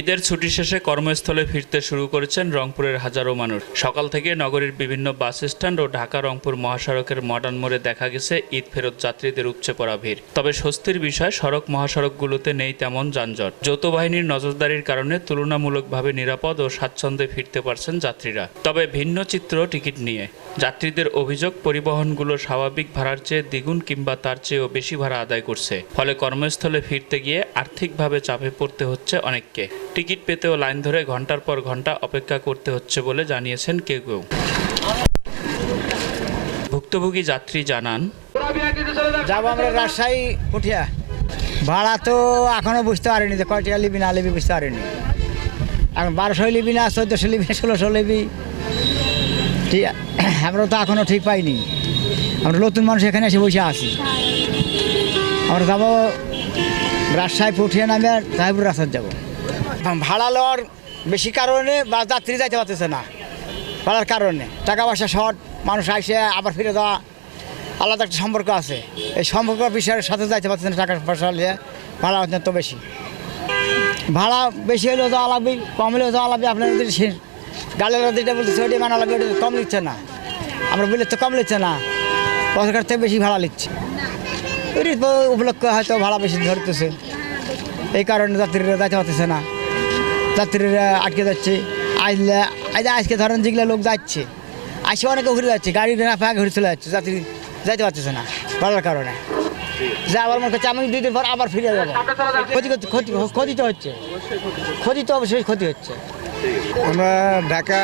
ঈদের ছুটি শেষে কর্মস্থলে ফিরতে শুরু করেছেন রংপুরের হাজারো মানুষ। সকাল থেকে নগরীর বিভিন্ন বাস স্ট্যান্ড ও ঢাকা রংপুর মহাসড়কের মডার্ন মোড়ে দেখা গেছে ঈদ ফেরত যাত্রীদের উপচে পড়া ভিড়। তবে স্বস্তির বিষয়, সড়ক মহাসড়কগুলোতে নেই তেমন যানজট। যৌথ বাহিনীর নজরদারির কারণে তুলনামূলকভাবে নিরাপদ ও স্বাচ্ছন্দ্যে ফিরতে পারছেন যাত্রীরা। তবে ভিন্ন চিত্র টিকিট নিয়ে। যাত্রীদের অভিযোগ, পরিবহনগুলো স্বাভাবিক ভাড়ার চেয়ে দ্বিগুণ কিংবা তার চেয়েও বেশি ভাড়া আদায় করছে। ফলে কর্মস্থলে ফিরতে গিয়ে আর্থিকভাবে চাপে পড়তে হচ্ছে অনেককে। টিকিট পেতেও লাইন ধরে ঘণ্টার পর ঘণ্টা অপেক্ষা করতে হচ্ছে বলে জানিয়েছেন কেউ কেউ। ভুক্তভোগী যাত্রী জানান, যাব আমরা রাজশাহী, পুঠিয়া। ভাড়া তো এখনও বুঝতে পারিনি যে কয়টা লিবি না লিবি বুঝতে পারিনি। এখন বারোশো লিবি না চোদ্দোশো লিবি ষোলোশো লিবি ঠিক আমরা তো এখনও ঠিক পাইনি। আমরা নতুন মানুষ এখানে এসে বসে আছি। আমরা যাব রাজশাহী, পুঠিয়া নামে সাহেবুর রাস্তায় যাব। ভাড়া লওয়ার বেশি কারণে বা যাত্রী যাইতে পারতেছে না। ভাড়ার কারণে। টাকা পয়সা শর্ট মানুষ আসে আবার ফিরে দেওয়া আলাদা একটা সম্পর্ক আছে। এই সম্পর্ক বিষয়ের সাথে যাইতে পারতেছে না, টাকা পয়সা নিয়ে ভাড়া অত্যন্ত বেশি। ভাড়া বেশি হলেও যাওয়া লাগবে, কম হলেও যাওয়া লাগবে, আপনার গালের যেটা বলতেছে ওইটা মানে আলাবি ওটা কম নিচ্ছে না। আমরা বললে তো কম নিচ্ছে না। সরকার থেকে বেশি ভাড়া নিচ্ছে। ওই উপলক্ষে হয়তো ভাড়া বেশি ধরতেছে। এই কারণে যাত্রীরা যাইতে পারতেছে না। যাত্রীরা আটকে যাচ্ছে। আইলে আজ আজকে ধরেন যেগুলো লোক যাচ্ছে আসে অনেকে ঘুরে যাচ্ছে, গাড়ি না ফাঁকা ঘুরে চলে যাচ্ছে, যাত্রী যাইতে পারতেছে না ভাড়ার কারণে। যে আবার মনে করছে, আমি দুই দিন পর আবার ফিরে যাব। ক্ষতি ক্ষতি ক্ষতি তো হচ্ছে। ক্ষতি তো অবশ্যই ক্ষতি হচ্ছে। আমরা ঢাকা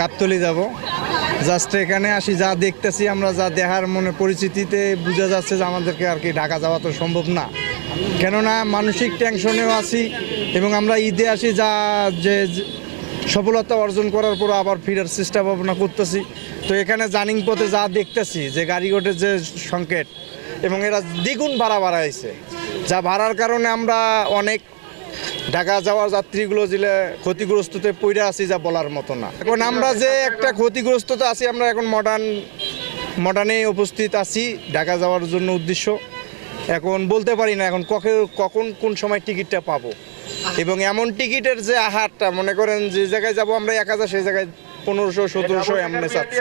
গাবতলি যাব। জাস্ট এখানে আসি, যা দেখতেছি, আমরা যা দেখার মনে পরিস্থিতিতে বোঝা যাচ্ছে যে আমাদেরকে আর কি ঢাকা যাওয়া তো সম্ভব না। কেননা মানসিক টেনশনেও আছি এবং আমরা ঈদে আসি যা যে সফলতা অর্জন করার পর আবার ফিরার চেষ্টা ভাবনা করতেছি। তো এখানে জানিং পথে যা দেখতেছি, যে গাড়ি ঘোটের যে সংকেত, এবং এরা দ্বিগুণ ভাড়া বাড়াইছে। যা ভাড়ার কারণে আমরা অনেক ঢাকা যাওয়ার যাত্রীগুলো যেটা ক্ষতিগ্রস্ততে পইরা আছি যা বলার মতো না। এখন আমরা যে একটা ক্ষতিগ্রস্ততে আছি, আমরা এখন মডার্ন মডার্নে উপস্থিত আছি, ঢাকা যাওয়ার জন্য উদ্দেশ্য। এখন বলতে পারি না এখন কখন কখন কোন সময় টিকিটটা পাবো। এবং এমন টিকিটের যে আহারটা মনে করেন যে জায়গায় যাব আমরা এক হাজার সেই জায়গায় পনেরোশো সতেরোশো এমনি চাচ্ছে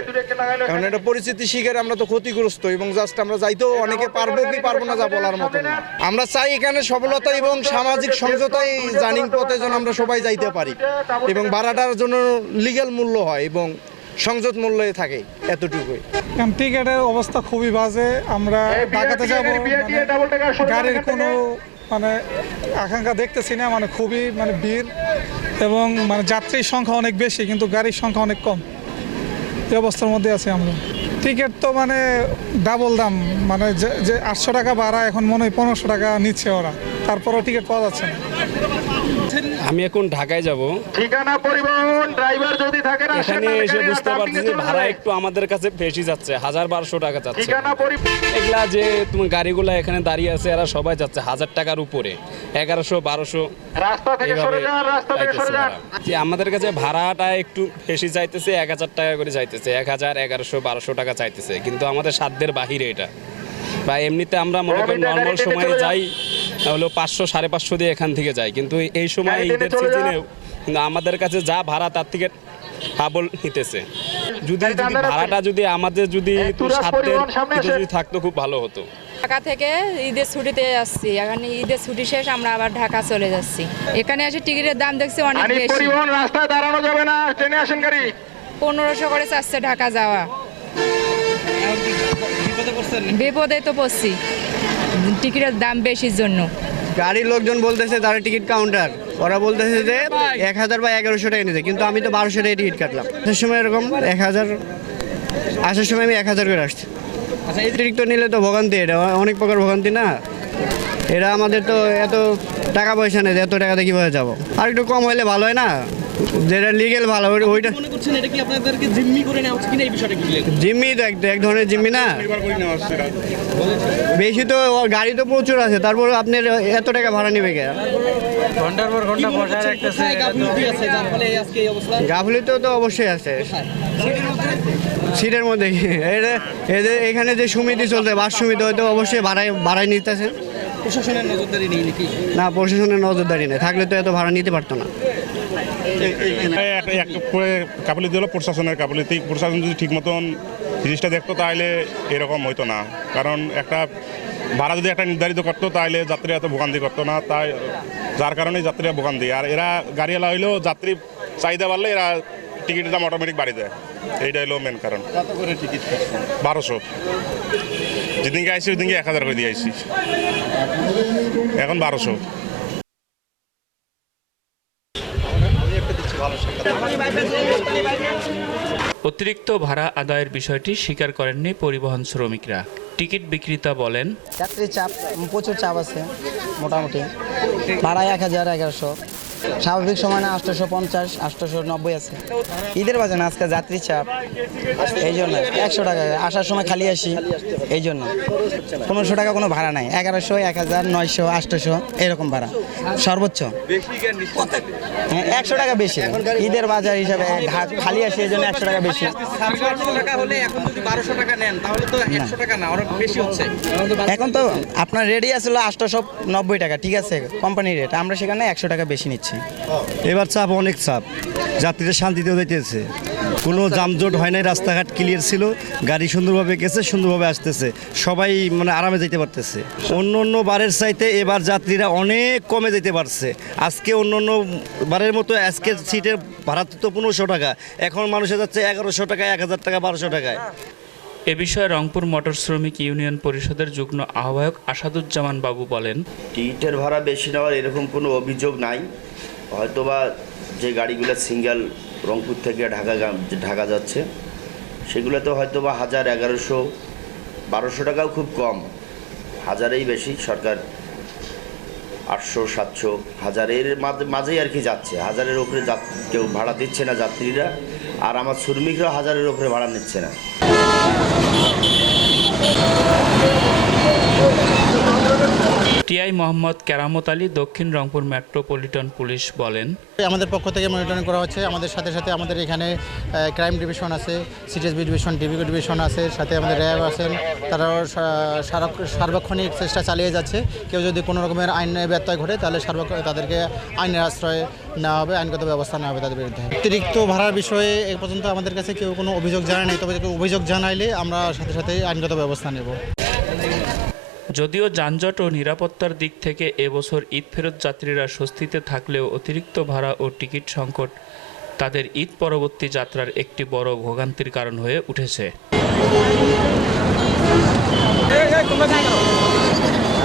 কারণ এটা পরিস্থিতি শিকারে আমরা তো ক্ষতিগ্রস্ত এবং জাস্ট আমরা যাইতেও অনেকে পারব কি পারব না যা বলার মতো না। আমরা চাই এখানে সফলতা এবং সামাজিক সমঝোতায় জানিং পথে যেন আমরা সবাই যাইতে পারি। এবং ভাড়াটার জন্য লিগ্যাল মূল্য হয় এবং সংযত মূল্যে থাকে এতটুকুই। কারণ টিকেটের অবস্থা খুবই বাজে আমরা ঢাকাতে যাব গাড়ির কোনো মানে আকাঙ্ক্ষা দেখতেছি না মানে খুবই মানে ভিড় এবং মানে যাত্রীর সংখ্যা অনেক বেশি কিন্তু গাড়ির সংখ্যা অনেক কম। এই অবস্থার মধ্যে আছি আমরা। টিকিট তো মানে ডাবল দাম মানে যে- যে আটশো টাকা ভাড়া এখন মনে হয় পনেরোশো টাকা নিচ্ছে ওরা। তারপরও টিকিট পাওয়া যাচ্ছে না। আমি এখন ঢাকায় যাব। ঠিকানা পরিবহন ড্রাইভার যদি থাকে না এখানে এসে বুঝতে পারছি যে ভাড়া একটু আমাদের কাছে বেশি যাচ্ছে হাজার বারোশো টাকা যাচ্ছে। ঠিকানা পরিবহন এগুলা যে তুমি গাড়িগুলো এখানে দাঁড়িয়ে আছে এরা সবাই যাচ্ছে হাজার টাকার উপরে এগারোশো বারোশো। রাস্তা থেকে সরে যান রাস্তা থেকে সরে যান। যে আমাদের কাছে ভাড়াটা একটু বেশি চাইতেছে এক হাজার টাকা করে চাইতেছে এক হাজার এগারোশো বারোশো টাকা চাইতেছে কিন্তু আমাদের সাধ্যের বাহিরে এটা। বা এমনিতে আমরা মনে করি নর্মাল সময়ে যাই হলো পাঁচশো সাড়ে পাঁচশো দিয়ে এখান থেকে যায়। কিন্তু এই সময় ঈদের। সিজনেও কিন্তু আমাদের কাছে যা ভাড়া তার থেকে হাবল নিতেছে। যদি যদি ভাড়াটা যদি আমাদের যদি। যদি থাকতো খুব ভালো হতো। ঢাকা থেকে ঈদের ছুটিতে যাচ্ছি এখন ঈদের ছুটি শেষ আমরা আবার ঢাকা চলে যাচ্ছি। এখানে এসে টিকিটের দাম দেখছি অনেক বেশি। পরিবহন রাস্তায় দাঁড়ানো যাবে না। ট্রেনে আসেন গাড়ি। পনেরোশো করে চাচ্ছে ঢাকা যাওয়া। বিপদে তো পড়ছি। টিকিটের দাম বেশির জন্য। গাড়ির লোকজন বলতেছে তারা টিকিট কাউন্টার। ওরা বলতেছে যে এক হাজার বা এগারোশো টাকা নিতে কিন্তু আমি তো বারোশো টাকা টিকিট কাটলাম। আসার সময় এরকম এক হাজার আসার সময় আমি এক হাজার করে আসছি। আচ্ছা অতিরিক্ত নিলে তো ভোগান্তি এটা অনেক প্রকার ভোগান্তি না? এরা আমাদের তো এত টাকা পয়সা নেই যে এত টাকাতে কীভাবে যাব? আর একটু কম হলে ভালো হয় না? যেটা লিগেল ভালো ওইটা মনে করছেন এটা কি আপনাদেরকে জিম্মি করে নেওয়া হচ্ছে কিনা এই বিষয়টা কি বলে জিম্মি তো এক ধরনের জিম্মি না। বেশি তো গাড়ি তো প্রচুর আছে তারপর আপনার এত টাকা ভাড়া নেবে কে? এই গাফলিতেও তো অবশ্যই আছে। সিটের মধ্যে? এদের এখানে যে সমিতি চলছে বাস সমিতি হয়তো অবশ্যই ভাড়ায় ভাড়ায় নিতেছে। প্রশাসনের নজরদারি নেই নাকি? না প্রশাসনের নজরদারি নেই। থাকলে তো এত ভাড়া নিতে পারতো না। কাবলিতে হলো প্রশাসনের কাবলিতে। প্রশাসন যদি ঠিক মতন জিনিসটা দেখতো তাহলে এরকম হইতো না। কারণ একটা ভাড়া যদি একটা নির্ধারিত করতো তাহলে যাত্রীরা এত ভোগান্তি করতো না। তাই যার কারণে যাত্রীরা ভোগান্তি। আর এরা গাড়িওয়ালা হইলেও যাত্রী চাহিদা বাড়লে এরা টিকিটের দাম অটোমেটিক বাড়ি দেয়। এইটা হলো মেন কারণ। বারোশো। যেদিনকে আইসি ওইদিনকে এক হাজার করে দিয়ে আইসি এখন বারোশো। অতিরিক্ত ভাড়া আদায়ের বিষয়টি স্বীকার করেননি পরিবহন শ্রমিকরা। টিকিট বিক্রেতা বলেন যাত্রীর চাপ প্রচুর চাপ আছে মোটামুটি। ভাড়া এক হাজার এগারোশো। স্বাভাবিক সময় না আটশোশো পঞ্চাশ আটশোশো নব্বই আছে। ঈদের বাজে না আজকে যাত্রী চাপ। এই জন্য একশো টাকা আসার সময় খালি আসি এই জন্য। পনেরোশো টাকা কোনো ভাড়া নাই। এগারোশো এক হাজার নয়শো আটশোশো এরকম ভাড়া। সর্বোচ্চ। হ্যাঁ, একশো টাকা বেশি। ঈদের বাজার হিসাবে খালি আসি এই জন্য একশো টাকা বেশি। এখন তো আপনার রেডি আসলে আটশোশো নব্বই টাকা ঠিক আছে? কোম্পানির রেট আমরা সেখানে একশো টাকা বেশি নিচ্ছি। এবার চাপ অনেক চাপ। যাত্রীরা শান্তিতেও যাইতেছে। কোনো যানজট হয় নাই, রাস্তাঘাট ক্লিয়ার ছিল, গাড়ি সুন্দরভাবে গেছে, সুন্দরভাবে আসতেছে। সবাই মানে আরামে যেতে পারতেছে। অন্য অন্য বারের চাইতে এবার যাত্রীরা অনেক কমে যেতে পারছে। আজকে অন্য অন্য বারের মতো আজকের সিটের ভাড়া তো পনেরোশো টাকা। এখন মানুষে যাচ্ছে এগারোশো টাকা এক হাজার টাকা, বারোশো টাকায়। এ বিষয়ে রংপুর মোটর শ্রমিক ইউনিয়ন পরিষদের যুগ্ম আহ্বায়ক আসাদুজ্জামান বাবু বলেন, টিকিটের ভাড়া বেশি নেওয়ার এরকম কোনো অভিযোগ নাই। হয়তোবা যে গাড়িগুলো সিঙ্গেল রংপুর থেকে ঢাকা ঢাকা যাচ্ছে, সেগুলোতে হয়তোবা হাজার এগারোশো, বারোশো টাকাও খুব কম। হাজারেই বেশি, সরকার আটশো, সাতশো, হাজারের মাঝে- মাঝেই আর কি যাচ্ছে। হাজারের ওপরে কেউ ভাড়া দিচ্ছে না যাত্রীরা, আর আমার শ্রমিকরাও হাজারের ওপরে ভাড়া নিচ্ছে না। Thank you. TI Mohammad Keramat Ali দক্ষিণ রংপুর মেট্রোপলিটন পুলিশ বলেন, আমাদের পক্ষ থেকে মনিটরিং করা হচ্ছে। আমাদের সাথে সাথে আমাদের এখানে ক্রাইম ডিভিশন আছে সিটিএসবি ডিভিশন ডিবিকো ডিভিশন আছে, সাথে আমাদের র্যাব আছেন। তারাও সারা- সার্বক্ষণিক চেষ্টা চালিয়ে যাচ্ছে। কেউ যদি কোনো রকমের আইনের ব্যত্যয় ঘটে, তাহলে সার্বক্ষণ তাদেরকে আইনের আশ্রয় নেওয়া হবে, আইনগত ব্যবস্থা নেওয়া হবে তাদের বিরুদ্ধে। অতিরিক্ত ভাড়ার বিষয়ে এ পর্যন্ত আমাদের কাছে কেউ কোনো অভিযোগ জানায়নি তবে অভিযোগ জানাইলে আমরা সাথে সাথে আইনগত ব্যবস্থা নেব। যদিও যানজট ও নিরাপত্তার দিক থেকে এবছর ঈদ ফেরত যাত্রীরা স্বস্তিতে থাকলেও অতিরিক্ত ভাড়া ও টিকিট সংকট তাদের ঈদ পরবর্তী যাত্রার একটি বড় ভোগান্তির কারণ হয়ে উঠেছে।